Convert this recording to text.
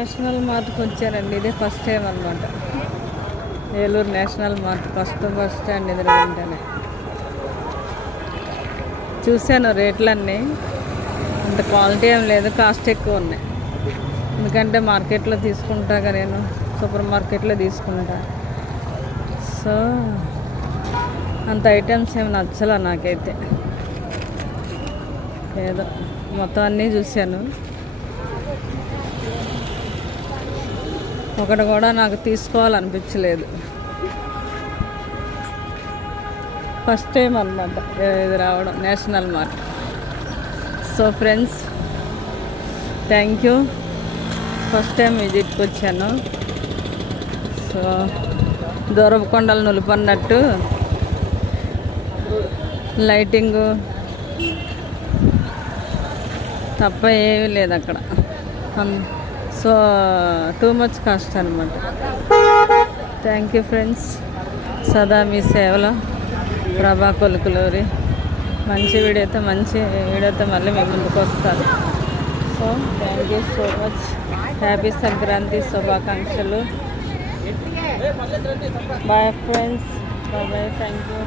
National మార్ట్కి వచ్చారండి ఇదే first time అనమాట Eluru national mart. First first stand వెంటనే చూశాను రేట్లన్నీ. అంత క్వాలిటీ ఏం లేదు. కాస్ట్ ఎక్కువ ఉన్నాయి. ఎందుకంటే మార్కెట్లో తీసుకుంటాగా నేను. సూపర్ మార్కెట్లో తీసుకుంటా. సో అంత ఐటమ్స్ ఏమి నచ్చలే నాకైతే. ఏదో మొత్తం అన్నీ చూశాను. ఒకటి కూడా నాకు తీసుకోవాలనిపించలేదు. ఫస్ట్ టైం అనమాట ఇది రావడం national mart so friends thank you first time విజిట్కి వచ్చాను సో దూరపు కొండలు నులుపన్నట్టు లైటింగు తప్ప ఏమీ లేదు అక్కడ. సో టూ మచ్ కాస్ట్ అనమాట థ్యాంక్ యూ ఫ్రెండ్స్ సదా మీ సేవలో ప్రభా కొలుకులూరి. మంచి వీడియోతో మంచి వీడియోతో మళ్ళీ మీ ముందుకు వస్తాను. So thank you so much happy Sankranti శుభాకాంక్షలు. Bye friends bye thank you